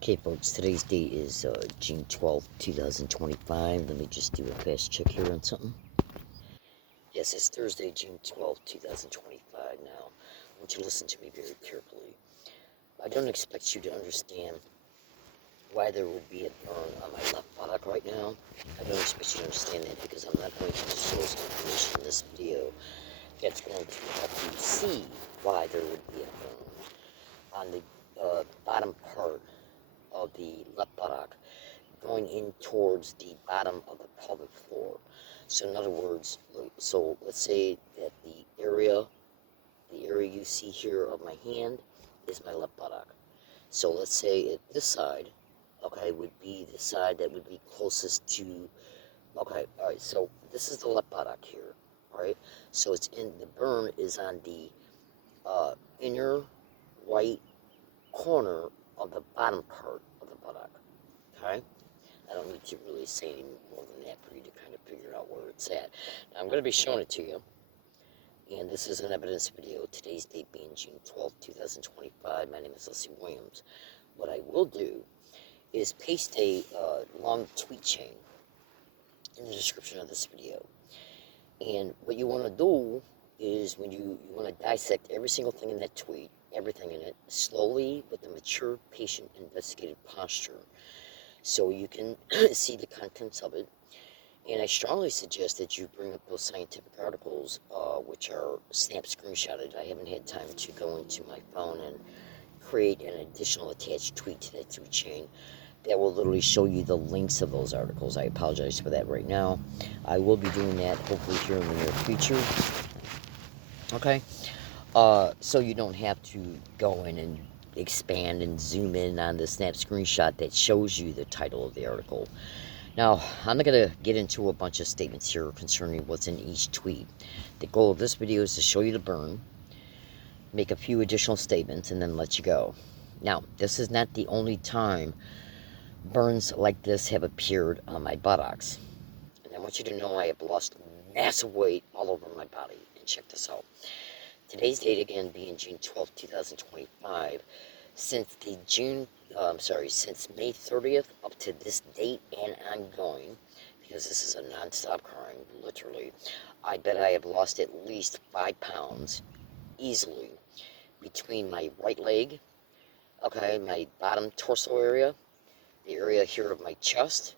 Okay, folks, today's date is June 12th, 2025. Let me just do a fast check here on something. Yes, it's Thursday, June 12th, 2025. Now, I want you to listen to me very carefully. I don't expect you to understand why there would be a burn on my left buttock right now. I don't expect you to understand that because I'm not going to disclose information in this video that's going to help you see why there would be a burn on the bottom part of the left buttock, going in towards the bottom of the pelvic floor. So in other words, so let's say that the area you see here of my hand is my left buttock. So let's say this side, okay, would be the side that would be closest to, okay, all right, so this is the left buttock here, all right? So it's in, the burn is on the inner right corner of the bottom part of the buttock, okay? I don't need to really say any more than that for you to kind of figure out where it's at. Now, I'm going to be showing it to you, and this is an evidence video, today's date being June 12th, 2025. My name is Leslie Williams. What I will do is paste a long tweet chain in the description of this video. And what you want to do is when you want to dissect every single thing in that tweet, everything in it, slowly with a mature, patient, investigative posture, so you can see the contents of it. And I strongly suggest that you bring up those scientific articles, which are snap screenshotted. I haven't had time to go into my phone and create an additional attached tweet to that tweet chain that will literally show you the links of those articles. I apologize for that right now. I will be doing that hopefully here in the near future. Okay, so you don't have to go in and expand and zoom in on the snap screenshot that shows you the title of the article. Now, I'm not going to get into a bunch of statements here concerning what's in each tweet. The goal of this video is to show you the burn, make a few additional statements, and then let you go. Now, this is not the only time burns like this have appeared on my buttocks. And I want you to know I have lost massive weight all over my body. And check this out. Today's date again being June 12th, 2025. Since May 30th up to this date and ongoing, because this is a non-stop crying, literally, I bet I have lost at least 5 pounds easily between my right leg, okay, my bottom torso area, the area here of my chest,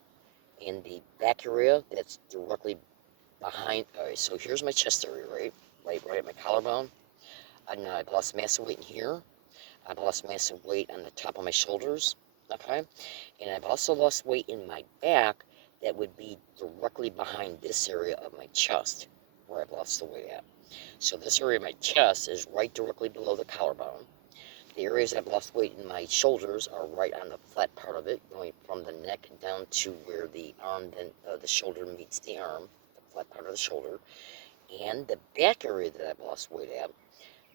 and the back area that's directly behind. All right, so here's my chest area, right at my collarbone. I've lost massive weight in here. I've lost massive weight on the top of my shoulders, okay? And I've also lost weight in my back that would be directly behind this area of my chest, where I've lost the weight at. So this area of my chest is right directly below the collarbone. The areas I've lost weight in my shoulders are right on the flat part of it, going from the neck down to where the arm, then the shoulder meets the arm, the flat part of the shoulder. And the back area that I've lost weight at,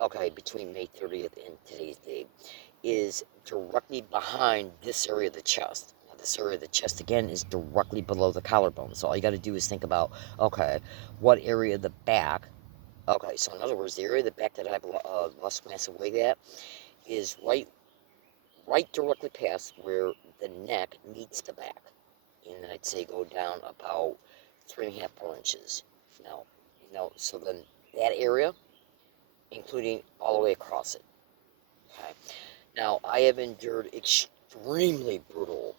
okay, between May 30th and today's date, is directly behind this area of the chest. Now, this area of the chest, again, is directly below the collarbone. So all you got to do is think about, okay, what area of the back, okay, so in other words, the area of the back that I've lost massive weight at is right directly past where the neck meets the back. And then I'd say go down about 3.5, 4 inches. Now, so then that area, including all the way across it. Okay. Now, I have endured extremely brutal,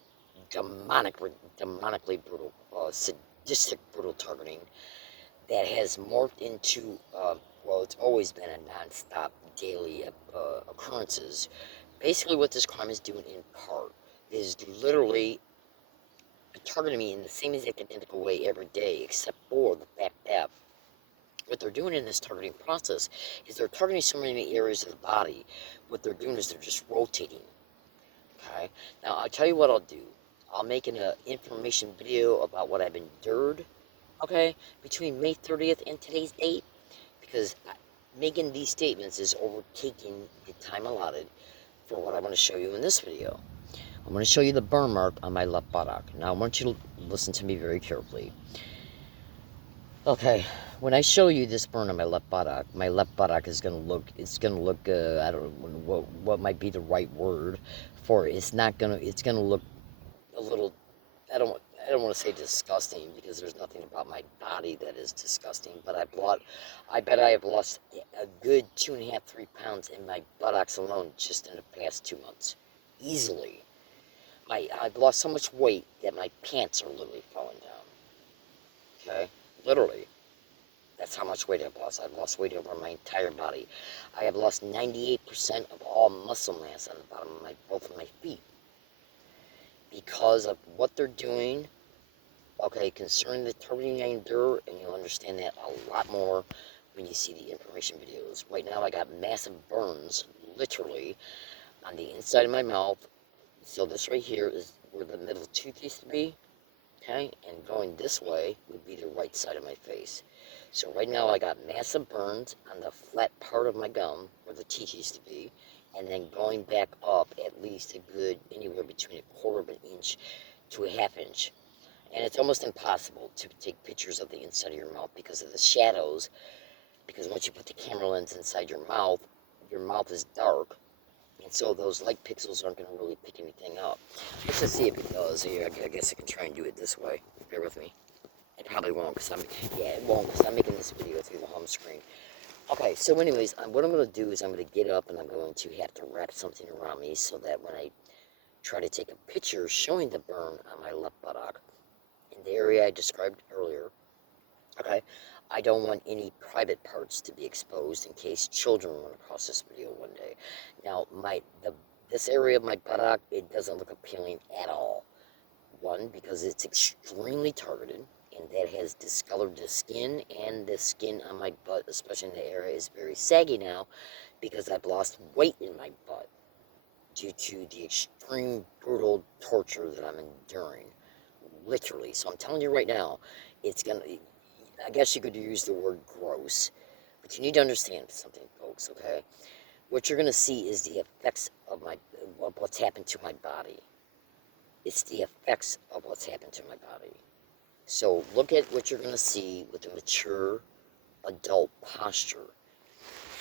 demonically brutal, sadistic brutal targeting that has morphed into, well, it's always been a non-stop daily occurrences. Basically, what this crime is doing in part is literally targeting me in the same exact identical way every day, except for the fact that what they're doing in this targeting process is they're targeting so many areas of the body. What they're doing is they're just rotating. Okay? Now, I'll tell you what I'll do. I'll make an information video about what I've endured, okay, between May 30th and today's date, because making these statements is overtaking the time allotted for what I'm going to show you in this video. I'm going to show you the burn mark on my left buttock. Now, I want you to listen to me very carefully. Okay, when I show you this burn on my left buttock is going to look, I don't know what might be the right word for it. It's gonna look a little, I don't, I don't want to say disgusting because there's nothing about my body that is disgusting, but I bet I have lost a good 2.5, 3 pounds in my buttocks alone just in the past 2 months. Easily. I've lost so much weight that my pants are literally falling down. Okay? Literally. That's how much weight I've lost. I've lost weight over my entire body. I have lost 98% of all muscle mass on the bottom of both of my feet because of what they're doing. Okay, concerning the targeting I endure, and you'll understand that a lot more when you see the information videos. Right now, I got massive burns, literally, on the inside of my mouth. So this right here is where the middle tooth used to be. Okay, and going this way would be the right side of my face. So right now I got massive burns on the flat part of my gum where the teeth used to be, and then going back up at least a good anywhere between 1/4 of an inch to a 1/2 inch. And it's almost impossible to take pictures of the inside of your mouth because of the shadows, because once you put the camera lens inside your mouth is dark, and so those light pixels aren't going to really pick anything up. Let's just see if it does here. I guess I can try and do it this way. Bear with me. It probably won't, because I'm making this video through the home screen. Okay, so anyways, what I'm going to do is I'm going to get up and I'm going to have to wrap something around me so that when I try to take a picture showing the burn on my left buttock, in the area I described earlier, okay, I don't want any private parts to be exposed in case children run across this video one day. Now, this area of my buttock, it doesn't look appealing at all. One, because it's extremely targeted, and that has discolored the skin, and the skin on my butt, especially in the area, is very saggy now because I've lost weight in my butt due to the extreme brutal torture that I'm enduring. Literally. So I'm telling you right now, I guess you could use the word gross, but you need to understand something, folks, okay? What you're going to see is the effects of what's happened to my body. It's the effects of what's happened to my body. So look at what you're going to see with a mature adult posture,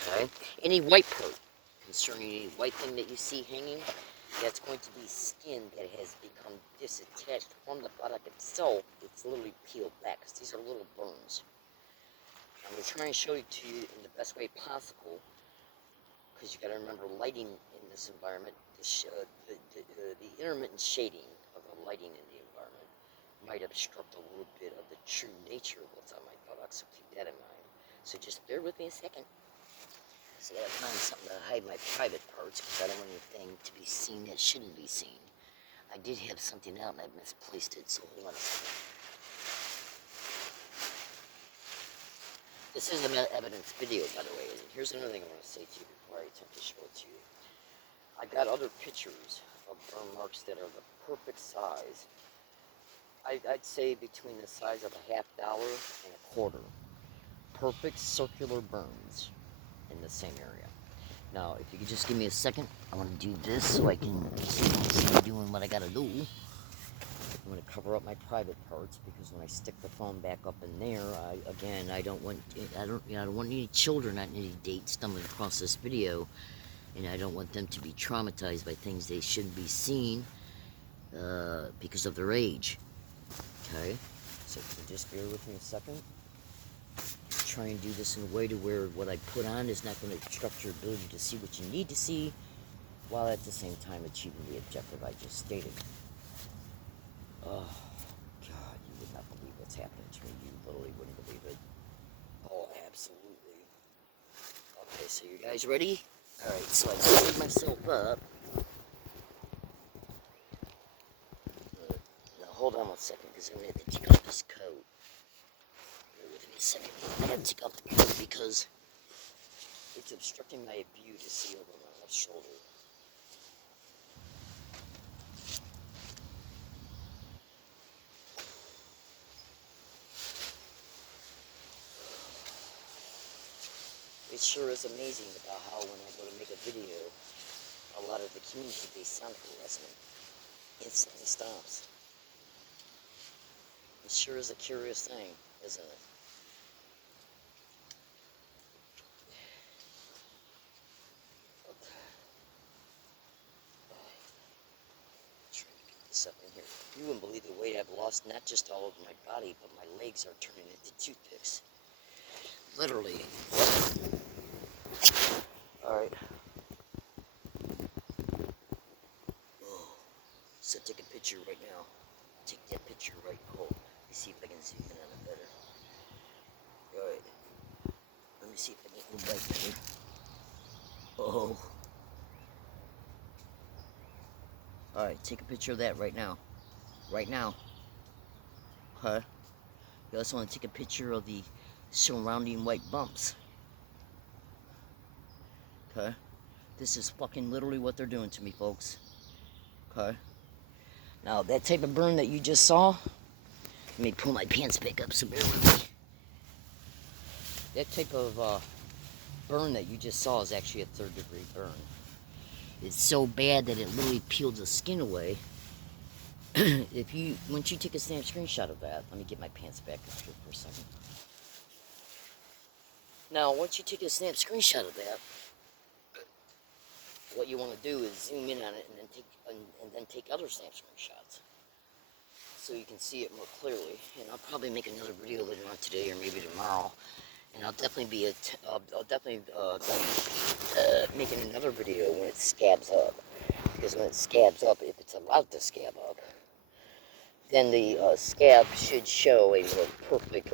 okay? Any white part concerning any white thing that you see hanging, that's going to be skin that has become disattached from the buttock itself. It's literally peeled back, because these are little burns. I'm going to try and show it to you in the best way possible, because you got to remember lighting in this environment, the intermittent shading of the lighting in the environment might obstruct a little bit of the true nature of what's on my buttock, so keep that in mind. So just bear with me a second. So I gotta find something to hide my private parts, because I don't want anything to be seen that shouldn't be seen. I did have something out and I misplaced it, so hold on a second. This is an evidence video, by the way, and here's another thing I want to say to you before I attempt to show it to you. I got other pictures of burn marks that are the perfect size. I'd say between the size of a $50 and a quarter. Perfect circular burns in the same area. Now, if you could just give me a second, I want to do this so I can see doing what I gotta do. I'm going to cover up my private parts because when I stick the phone back up in there, I don't want any children at any date stumbling across this video, and I don't want them to be traumatized by things they shouldn't be seeing because of their age. Okay, so just bear with me a second. Try and do this in a way to where what I put on is not going to obstruct your ability to see what you need to see, while at the same time achieving the objective I just stated. Oh, God, you would not believe what's happening to me. You literally wouldn't believe it. Oh, absolutely. Okay, so you guys ready? Alright, so I set myself up. Now, hold on one second, because I'm going to have to take off this coat. Bear with me a second. I have to take off the coat because it's obstructing my view to see over my left shoulder. It sure is amazing about how when I go to make a video, a lot of the community-based sound harassment instantly stops. It sure is a curious thing, isn't it? this up in here. You wouldn't believe the weight I've lost, not just all over my body, but my legs are turning into toothpicks. Literally. Alright. Oh. So take a picture right now. Take that picture right now. Let me see if I can zoom in on it better. Alright. Let me see if I can get the light better. Oh. Alright, take a picture of that right now. Right now. Okay. You also want to take a picture of the surrounding white bumps. Okay. This is fucking literally what they're doing to me, folks. Okay. Now, that type of burn that you just saw, let me pull my pants back up, so bear with me. That type of burn that you just saw is actually a 3rd degree burn. It's so bad that it literally peeled the skin away. Once you take a snap screenshot of that, let me get my pants back up here for a second. Now, once you take a snap screenshot of that, what you want to do is zoom in on it and then take other snap screenshots, so you can see it more clearly. And I'll probably make another video later on today or maybe tomorrow, and I'll definitely be making another video when it scabs up, because when it scabs up, if it's allowed to scab up, then the scab should show a more perfect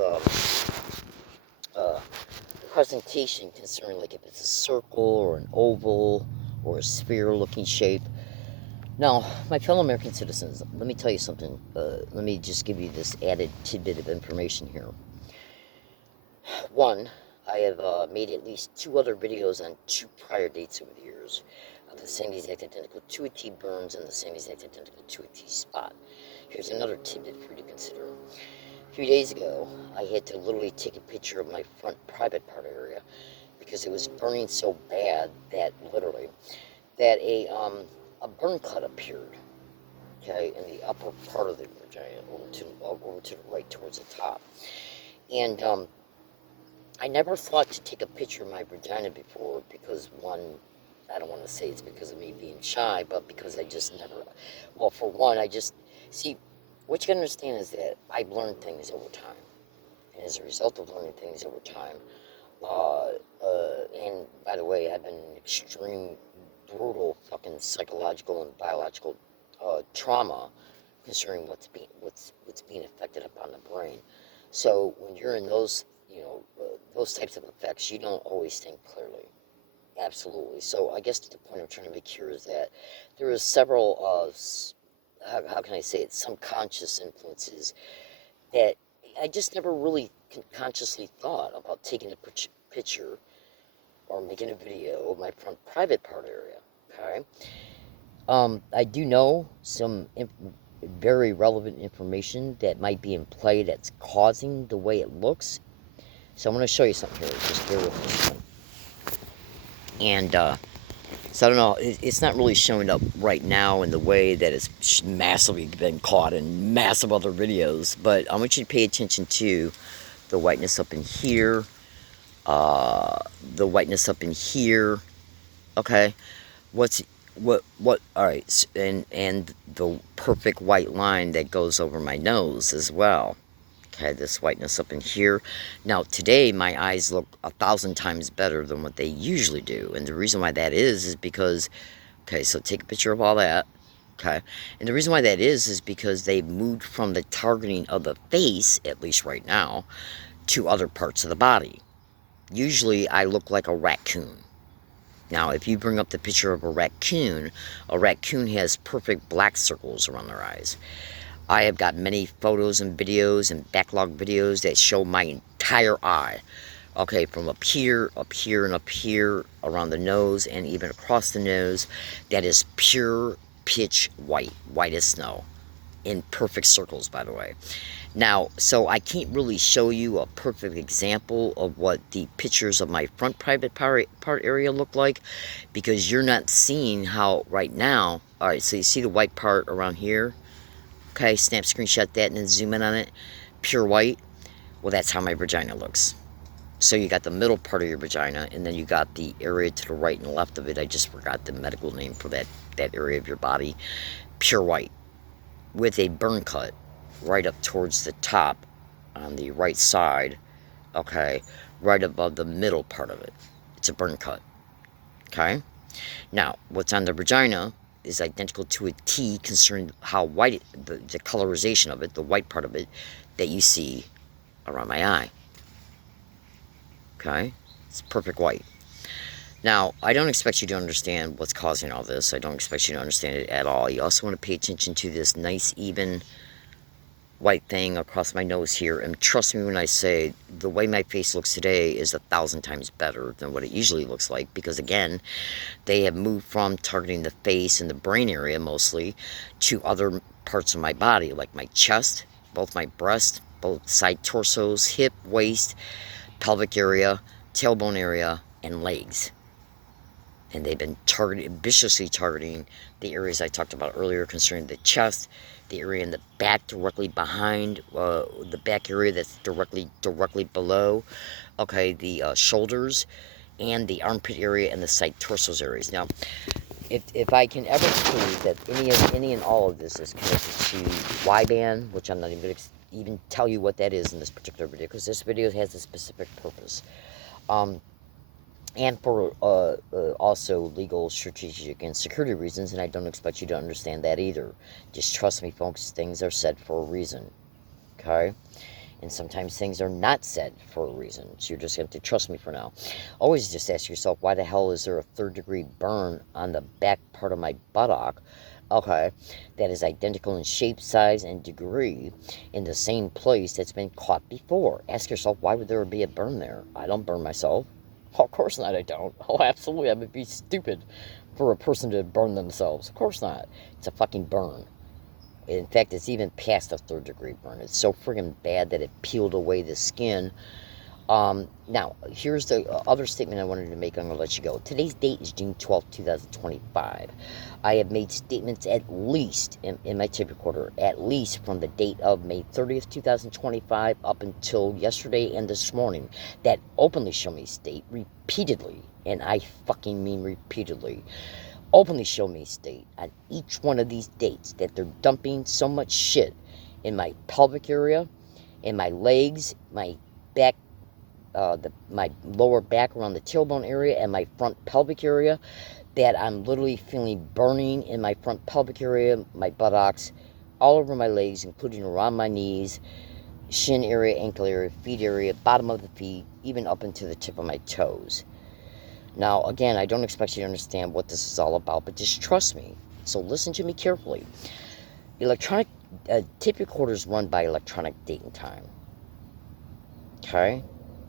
presentation concerning, like, if it's a circle or an oval or a sphere looking shape. Now, my fellow American citizens, let me tell you something. Let me just give you this added tidbit of information here. One, I have made at least 2 other videos on 2 prior dates over the years of the same exact identical 2 T burns and the same exact identical 2 T spot. Here's another tidbit for you to consider. A few days ago, I had to literally take a picture of my front private part area because it was burning so bad that literally that a burn cut appeared, okay, in the upper part of the vagina, over to the right towards the top. And I never thought to take a picture of my vagina before because, one, I don't want to say it's because of me being shy, but because I just never, well, for one, see, what you can understand is that I've learned things over time. And as a result of learning things over time, and by the way, I've been in extreme, brutal, fucking psychological and biological trauma concerning what's being affected upon the brain. So when you're in those, those types of effects, you don't always think clearly. Absolutely. So I guess the point I'm trying to make here is that there is several, how can I say it, some conscious influences that I just never really consciously thought about taking a picture or making a video of my front private part area, okay? I do know some very relevant information that might be in play that's causing the way it looks. So I'm going to show you something here. Just bear with me. And so I don't know, it's not really showing up right now in the way that it's massively been caught in massive other videos, but I want you to pay attention to the whiteness up in here, the whiteness up in here, okay? Alright, and the perfect white line that goes over my nose as well. Okay, this whiteness up in here. Now, today, my eyes look 1,000 times better than what they usually do. And the reason why that is because, okay, so take a picture of all that, okay? And the reason why that is because they've moved from the targeting of the face, at least right now, to other parts of the body. Usually, I look like a raccoon. Now, if you bring up the picture of a raccoon has perfect black circles around their eyes. I have got many photos and videos and backlog videos that show my entire eye. Okay, from up here, and up here, around the nose, and even across the nose. That is pure pitch white, white as snow. In perfect circles, by the way. Now, so I can't really show you a perfect example of what the pictures of my front private part area look like, because you're not seeing how right now. Alright, so you see the white part around here? Okay, snap screenshot that and then zoom in on it. Pure white. Well, that's how my vagina looks. So you got the middle part of your vagina, and then you got the area to the right and left of it. I just forgot the medical name for that area of your body. Pure white. with a burn cut right up towards the top on the right side, okay, right above the middle part of it. It's a burn cut, okay? Now, what's on the vagina is identical to a T concerning how white, the colorization of it, the white part of it, that you see around my eye, okay? It's perfect white. Now, I don't expect you to understand what's causing all this. I don't expect you to understand it at all. You also want to pay attention to this nice, even white thing across my nose here. And trust me when I say the way my face looks today is 1,000 times better than what it usually looks like. Because, again, they have moved from targeting the face and the brain area mostly to other parts of my body, like my chest, both my breast, both side torsos, hip, waist, pelvic area, tailbone area, and legs. And they've been viciously targeting the areas I talked about earlier concerning the chest, the area in the back directly behind, the back area that's directly below, okay, the shoulders, and the armpit area and the side torsos areas. Now, if I can ever prove that any and all of this is connected to Y-band, which I'm not even going to even tell you what that is in this particular video, because this video has a specific purpose. And for also legal, strategic, and security reasons, and I don't expect you to understand that either. Just trust me, folks, things are said for a reason, okay? And sometimes things are not said for a reason, so you're just going to have to trust me for now. Always just ask yourself, why the hell is there a third-degree burn on the back part of my buttock, okay, that is identical in shape, size, and degree in the same place that's been caught before? Ask yourself, why would there be a burn there? I don't burn myself. Oh, of course not, I don't. Oh, absolutely, that would be stupid for a person to burn themselves. Of course not. It's a fucking burn. In fact, it's even past a third-degree burn. It's so friggin' bad that it peeled away the skin. Now, here's the other statement I wanted to make. I'm going to let you go. Today's date is June 12th, 2025. I have made statements at least, in my tape recorder, at least from the date of May 30th, 2025 up until yesterday and this morning, that openly show me state repeatedly, and I fucking mean repeatedly, openly show me state on each one of these dates that they're dumping so much shit in my pelvic area, in my legs, my back, my lower back around the tailbone area, and my front pelvic area, that I'm literally feeling burning in my front pelvic area, my buttocks, all over my legs, including around my knees, shin area, ankle area, feet area, bottom of the feet, even up into the tip of my toes. Now, again, I don't expect you to understand what this is all about, but just trust me. So listen to me carefully. Electronic tape recorders run by electronic date and time. Okay?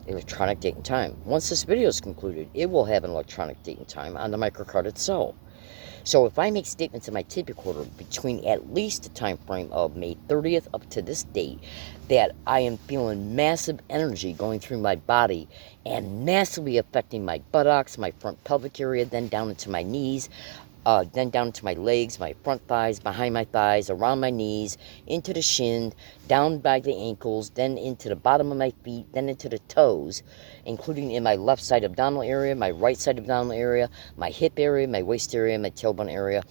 Electronic date and time. Once this video is concluded, it will have an electronic date and time on the microcard itself. So if I make statements in my tape recorder between at least the time frame of May 30th up to this date, that I am feeling massive energy going through my body and massively affecting my buttocks, my front pelvic area, then down into my knees, then down to my legs, my front thighs, behind my thighs, around my knees, into the shin, down by the ankles, then into the bottom of my feet, then into the toes, including in my left side abdominal area, my right side abdominal area, my hip area, my waist area, my tailbone area,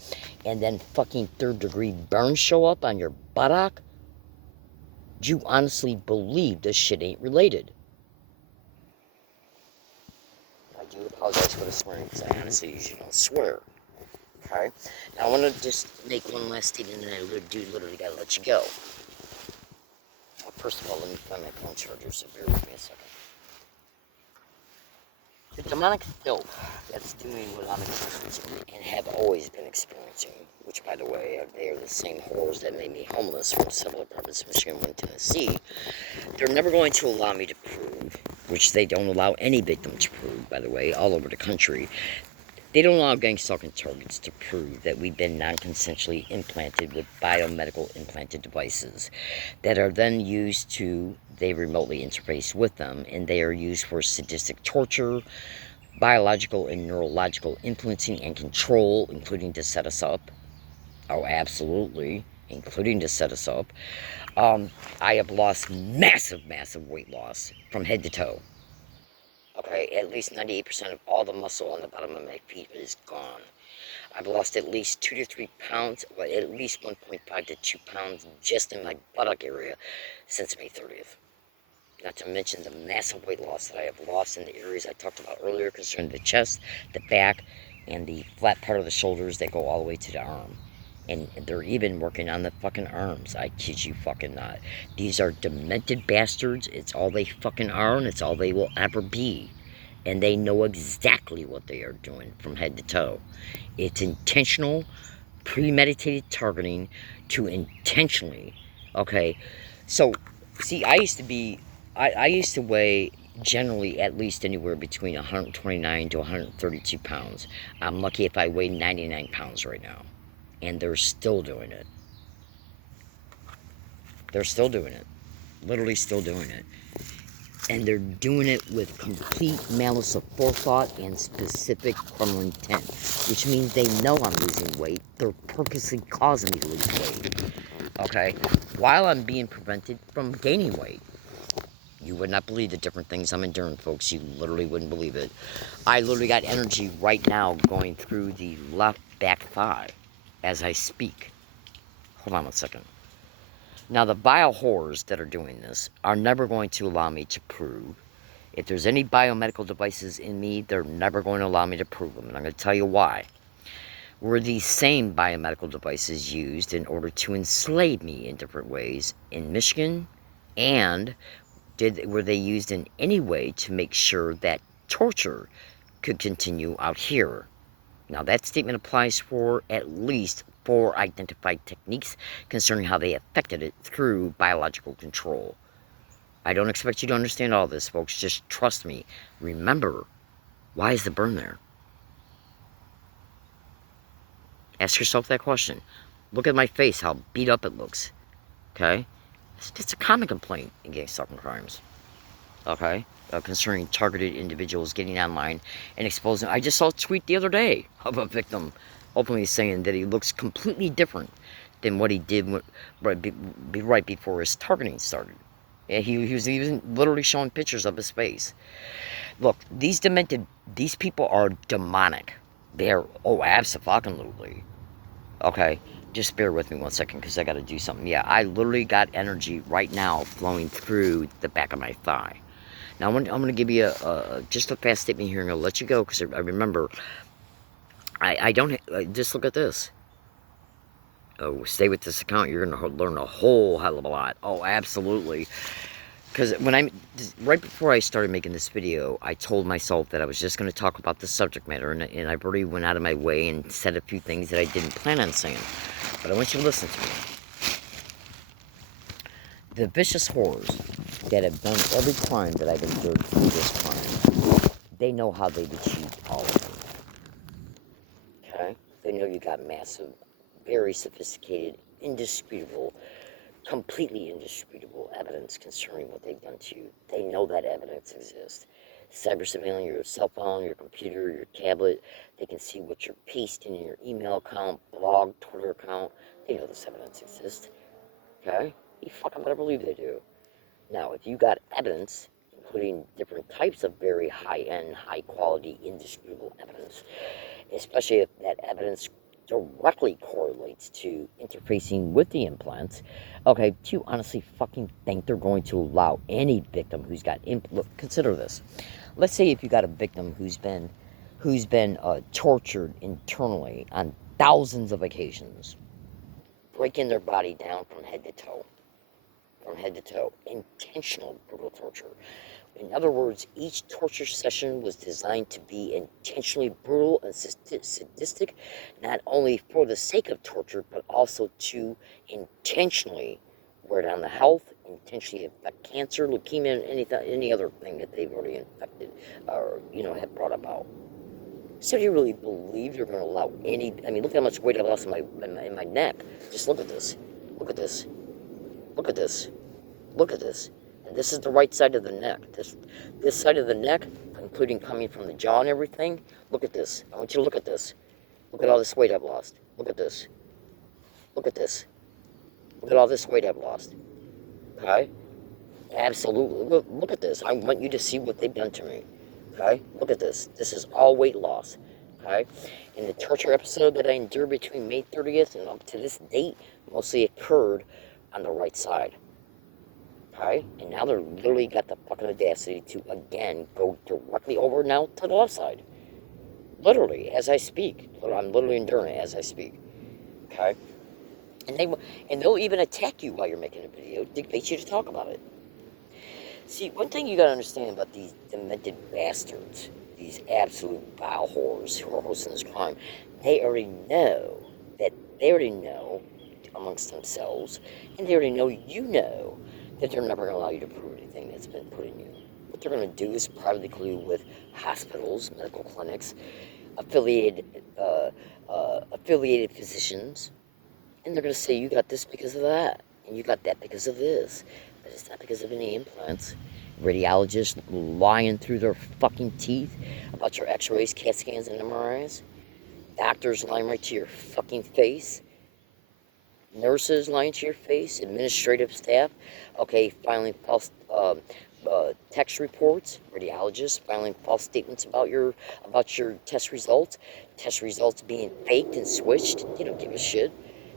and then fucking third-degree burns show up on your buttock? Do you honestly believe this shit ain't related? I do apologize for the swearing, because I honestly usually don't swear. Okay? Now I want to just make one last statement, and I literally gotta let you go. First of all, let me find my phone charger, so bear with me a second. The demonic filth that's doing what I'm experiencing and have always been experiencing, which, by the way, they are the same horrors that made me homeless from several apartments in Michigan and Tennessee. They're never going to allow me to prove, which they don't allow any victim to prove, by the way, all over the country. They don't allow gang stalking targets to prove that we've been non-consensually implanted with biomedical implanted devices that are then used to, they remotely interface with them, and they are used for sadistic torture, biological and neurological influencing and control, including to set us up. Oh, absolutely, including to set us up. I have lost massive weight loss from head to toe. Okay, at least 98% of all the muscle on the bottom of my feet is gone. I've lost at least 2 to 3 pounds, well, at least 1.5 to 2 pounds just in my buttock area since May 30th. Not to mention the massive weight loss that I have lost in the areas I talked about earlier concerning the chest, the back, and the flat part of the shoulders that go all the way to the arm. And they're even working on the fucking arms. I kid you fucking not. These are demented bastards. It's all they fucking are, and it's all they will ever be. And they know exactly what they are doing from head to toe. It's intentional, premeditated targeting to intentionally, okay? So, see, I used to weigh generally at least anywhere between 129 to 132 pounds. I'm lucky if I weigh 99 pounds right now. And they're still doing it. They're still doing it. Literally still doing it. And they're doing it with complete malice of forethought and specific criminal intent. Which means they know I'm losing weight. They're purposely causing me to lose weight. Okay? While I'm being prevented from gaining weight. You would not believe the different things I'm enduring, folks. You literally wouldn't believe it. I literally got energy right now going through the left back thigh as I speak. Hold on 1 second. Now, the vile whores that are doing this are never going to allow me to prove. If there's any biomedical devices in me, they're never going to allow me to prove them. And I'm going to tell you why. Were these same biomedical devices used in order to enslave me in different ways in Michigan? And were they used in any way to make sure that torture could continue out here? Now, that statement applies for at least 4 identified techniques concerning how they affected it through biological control. I don't expect you to understand all this, folks. Just trust me. Remember, why is the burn there? Ask yourself that question. Look at my face, how beat up it looks. Okay? It's a common complaint against certain crimes. Okay? Concerning targeted individuals getting online and exposing. I just saw a tweet the other day of a victim openly saying that he looks completely different than what he did right before his targeting started. And he was even literally showing pictures of his face. Look, these people are demonic. They're, oh, absolutely. Okay, just bear with me 1 second because I got to do something. Yeah, I literally got energy right now flowing through the back of my thigh. Now, I'm going to give you just a fast statement here, and I'll let you go, because I remember, I don't, just look at this. Oh, stay with this account, you're going to learn a whole hell of a lot. Oh, absolutely. Because right before I started making this video, I told myself that I was just going to talk about the subject matter, and I already went out of my way and said a few things that I didn't plan on saying. But I want you to listen to me. The vicious whores that have done every crime that I've endured through this crime, they know how they've achieved all of it. Okay? They know you got massive, very sophisticated, indisputable, completely indisputable evidence concerning what they've done to you. They know that evidence exists. Cyber surveilling your cell phone, your computer, your tablet. They can see what you're pasting in your email account, blog, Twitter account. They know this evidence exists. Okay? You fucking better believe they do. Now, if you got evidence, including different types of very high-end, high-quality, indisputable evidence, especially if that evidence directly correlates to interfacing with the implants, okay, do you honestly fucking think they're going to allow any victim who's got look, consider this. Let's say if you got a victim who's been tortured internally on thousands of occasions, breaking their body down from head to toe, intentional brutal torture. In other words, each torture session was designed to be intentionally brutal and sadistic, not only for the sake of torture, but also to intentionally wear down the health, intentionally affect cancer, leukemia, and any other thing that they've already infected or, have brought about. So do you really believe you're going to allow any, look at how much weight I lost in my neck. Just look at this. Look at this. Look at this. Look at this. And this is the right side of the neck. This side of the neck, including coming from the jaw and everything. Look at this. I want you to look at this. Look at all this weight I've lost. Look at this. Look at this. Look at all this weight I've lost. Okay? Absolutely. Look at this. I want you to see what they've done to me. Okay? Look at this. This is all weight loss. Okay? And the torture episode that I endured between May 30th and up to this date mostly occurred on the right side. Okay? And now they're literally got the fucking audacity to, again, go directly over now to the left side. Literally, as I speak. I'm literally enduring it as I speak. Okay? And they'll even attack you while you're making a video, dictate you to talk about it. See, one thing you gotta understand about these demented bastards, these absolute vile whores who are hosting this crime, they already know amongst themselves, and they already know you know that they're never gonna allow you to prove anything that's been put in you. What they're gonna do is privately collude with hospitals, medical clinics, affiliated physicians, and they're gonna say you got this because of that, and you got that because of this. But it's not because of any implants. Radiologists lying through their fucking teeth about your x-rays, CAT scans, and MRIs. Doctors lying right to your fucking face. Nurses lying to your face. Administrative staff, okay, filing false text reports. Radiologists filing false statements about your test results. Test results being faked and switched. They don't give a shit,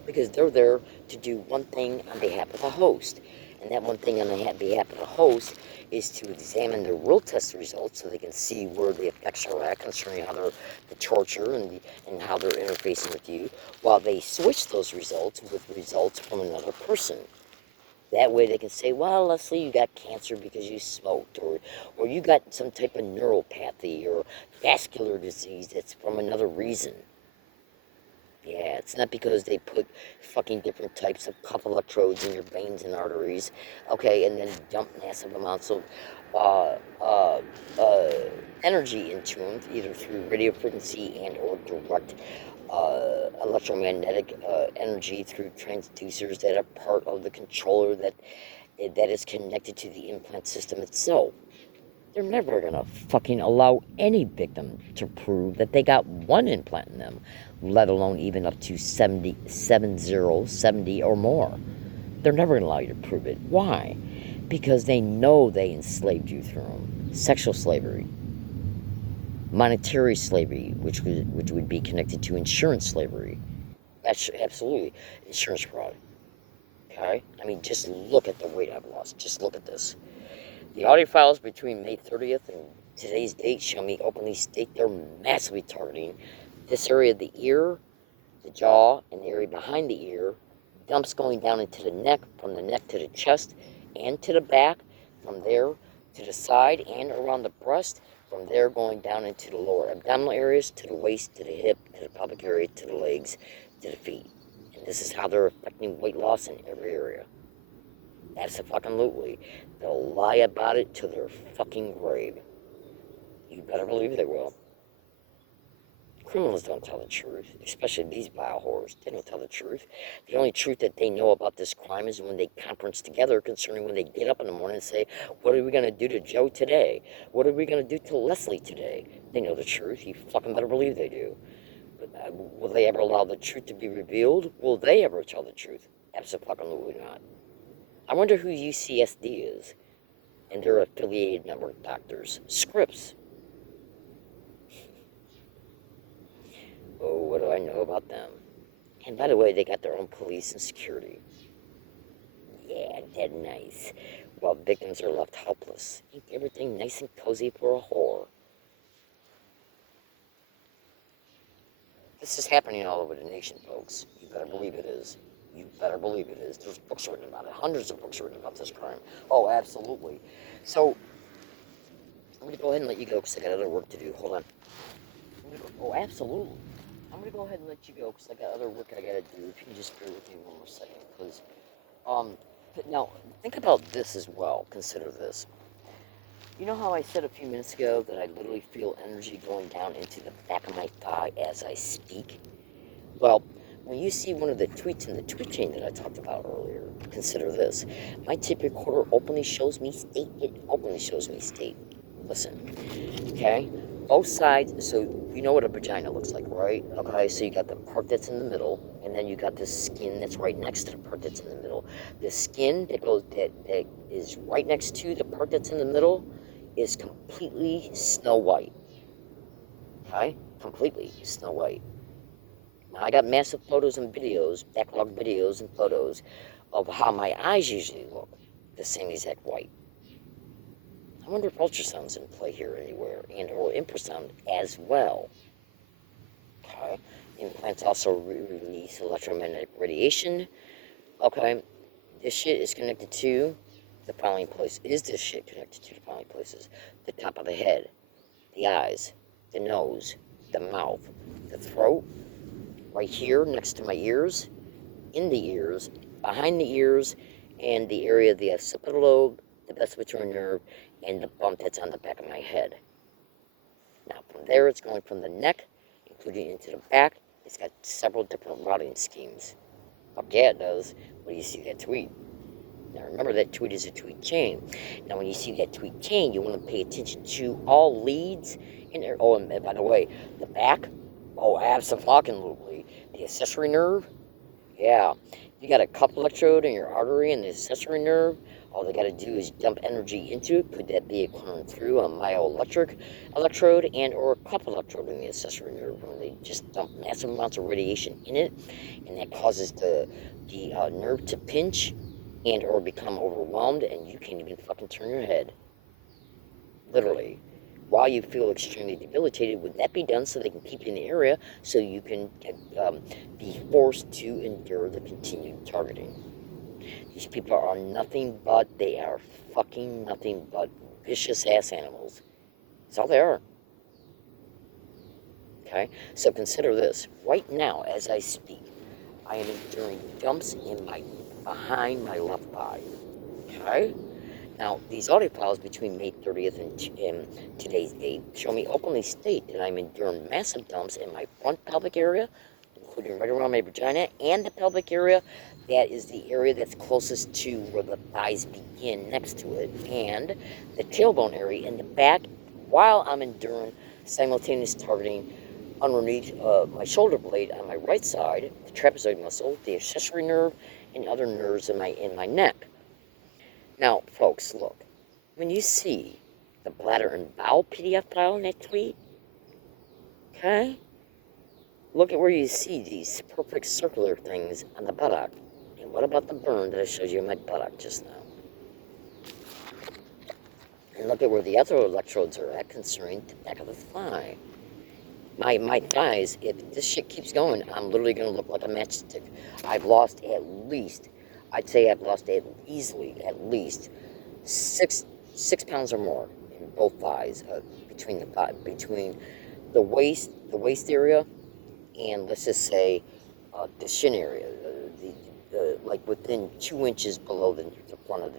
because they're there to do one thing on behalf of the host. And that one thing on behalf of the host is to examine the real test results so they can see where the effects are at concerning how the torture and how they're interfacing with you, while they switch those results with results from another person. That way they can say, well, Leslie, you got cancer because you smoked, or you got some type of neuropathy or vascular disease that's from another reason. Yeah, it's not because they put fucking different types of cuff electrodes in your veins and arteries, okay, and then dump massive amounts of energy into them, either through radio frequency and or direct electromagnetic energy through transducers that are part of the controller that is connected to the implant system itself. They're never gonna fucking allow any victim to prove that they got one implant in them, let alone even up to 70 or more. They're never gonna allow you to prove it. Why? Because they know they enslaved you through them. Sexual slavery, monetary slavery, which would be connected to insurance slavery. That's absolutely insurance fraud. Okay? I mean, just look at the weight I've lost. Just look at this. The audio files between May 30th and today's date show me openly state they're massively targeting this area of the ear, the jaw, and the area behind the ear, dumps going down into the neck, from the neck to the chest and to the back, from there to the side and around the breast, from there going down into the lower abdominal areas, to the waist, to the hip, to the pelvic area, to the legs, to the feet. And this is how they're affecting weight loss in every area. Absolutely. They'll lie about it to their fucking grave. You better believe they will. Criminals don't tell the truth, especially these vile whores. They don't tell the truth. The only truth that they know about this crime is when they conference together concerning when they get up in the morning and say, what are we going to do to Joe today? What are we going to do to Leslie today? They know the truth. You fucking better believe they do. But will they ever allow the truth to be revealed? Will they ever tell the truth? Absolutely not. I wonder who UCSD is and their affiliated network doctors. Scripps. Oh, what do I know about them? And by the way, they got their own police and security. Yeah, dead nice. While victims are left helpless. Ain't everything nice and cozy for a whore? This is happening all over the nation, folks. You better believe it is. You better believe it is. There's books written about it. Hundreds of books written about this crime. Oh, absolutely. So, I'm going to go ahead and let you go because I got other work to do. Hold on. Oh, absolutely. I'm going to go ahead and let you go because I got other work I got to do. If you can just bear with me one more second, please. Now, think about this as well. Consider this. You know how I said a few minutes ago that I literally feel energy going down into the back of my thigh as I speak? Well, when you see one of the tweets in the tweet chain that I talked about earlier, consider this. My tape recorder openly shows me state. It openly shows me state. Listen, okay? Both sides, so you know what a vagina looks like, right? Okay, so you got the part that's in the middle, and then you got the skin that's right next to the part that's in the middle. The skin that is right next to the part that's in the middle is completely snow white. Okay? completely snow white. Now, I got massive photos and videos, backlog videos and photos of how my eyes usually look, the same exact white. I wonder if ultrasound's in play here anywhere, and or infrasound as well. Okay, implants also release electromagnetic radiation. Okay, this shit is connected to the following places. Is this shit connected to the following places? The top of the head, the eyes, the nose, the mouth, the throat, right here next to my ears, in the ears, behind the ears, and the area of the occipital lobe, the vestibular nerve, and the bump that's on the back of my head. Now, from there, it's going from the neck, including into the back. It's got several different routing schemes. Fuck yeah, it does. When you see that tweet. Now, remember that tweet is a tweet chain. Now, when you see that tweet chain, you want to pay attention to all leads in there. Oh, and by the way, the back. Oh, absolutely. The accessory nerve. Yeah, you got a cup electrode in your artery and the accessory nerve. All they got to do is dump energy into it. Could that be equivalent through a myoelectric electrode and or a cup electrode in the accessory nerve? When they just dump massive amounts of radiation in it, and that causes the nerve to pinch and or become overwhelmed, and you can't even fucking turn your head. Literally. While you feel extremely debilitated, would that be done so they can keep you in the area so you can be forced to endure the continued targeting? These people are nothing but, they are fucking nothing but vicious ass animals. That's all they are. Okay? So consider this. Right now, as I speak, I am enduring jumps behind my left thigh. Okay? Now, these audio files between May 30th and today's date show me openly state that I'm enduring massive dumps in my front pelvic area, including right around my vagina, and the pelvic area that is the area that's closest to where the thighs begin next to it, and the tailbone area in the back, while I'm enduring simultaneous targeting underneath my shoulder blade on my right side, the trapezoid muscle, the accessory nerve, and other nerves in my neck. Now, folks, look, when you see the bladder and bowel PDF file in that tweet, okay, look at where you see these perfect circular things on the buttock. And what about the burn that I showed you in my buttock just now? And look at where the other electrodes are at concerning the back of the thigh. My thighs, if this shit keeps going, I'm literally going to look like a matchstick. I've lost I'd say I've lost at least 6 pounds or more in both thighs, between the waist area, and let's just say the shin area, like within 2 inches below the front of the